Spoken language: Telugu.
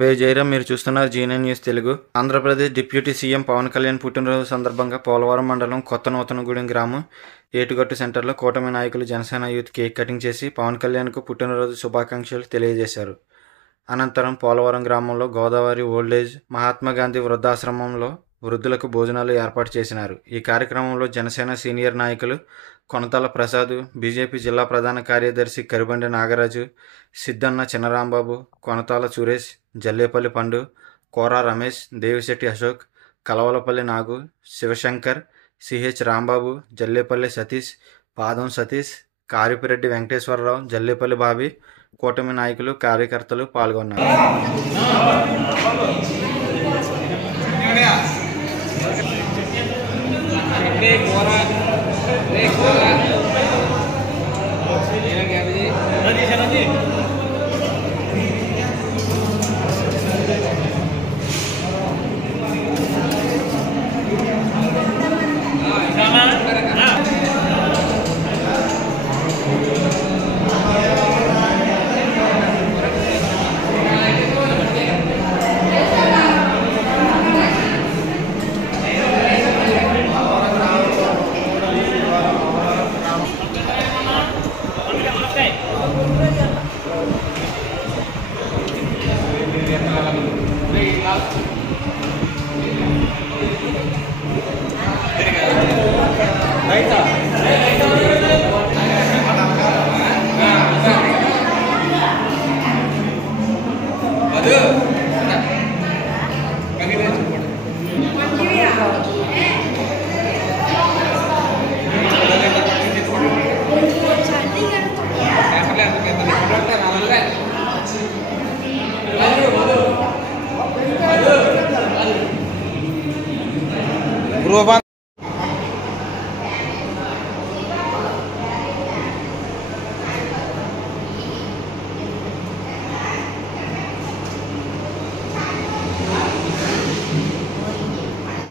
పేరు జయరాం. మీరు చూస్తున్నారు GNN news Telugu. Andhra Pradesh deputy CM Pawan Kalyan పుట్టినరోజు సందర్భంగా పోలవరం మండలం కొత్త నూతనగూడెం గ్రామం ఏటుగట్టు సెంటర్లో కూటమి నాయకులు జనసేన యూత్ కేక్ కటింగ్ చేసి పవన్ కళ్యాణ్కు పుట్టినరోజు శుభాకాంక్షలు తెలియజేశారు. అనంతరం పోలవరం గ్రామంలో గోదావరి ఓల్డేజ్ మహాత్మాగాంధీ వృద్ధాశ్రమంలో వృద్ధులకు భోజనాలు ఏర్పాటు చేసినారు. ఈ కార్యక్రమంలో జనసేన సీనియర్ నాయకులు కొనతాల ప్రసాద్, బీజేపీ జిల్లా ప్రధాన కార్యదర్శి కరిబండి నాగరాజు, సిద్ధన్న చిన్నరాంబాబు, కొనతాల సురేష్, జల్లేపల్లి పండు, కోరా రమేష్, దేవిశెట్టి అశోక్, కలవలపల్లి నాగు, శివశంకర్, సిహెచ్ రాంబాబు, జల్లేపల్లి సతీష్, పాదం సతీష్, కారిపిరెడ్డి వెంకటేశ్వరరావు, జల్లేపల్లి బాబీ, కూటమి నాయకులు కార్యకర్తలు పాల్గొన్నారు. Berubah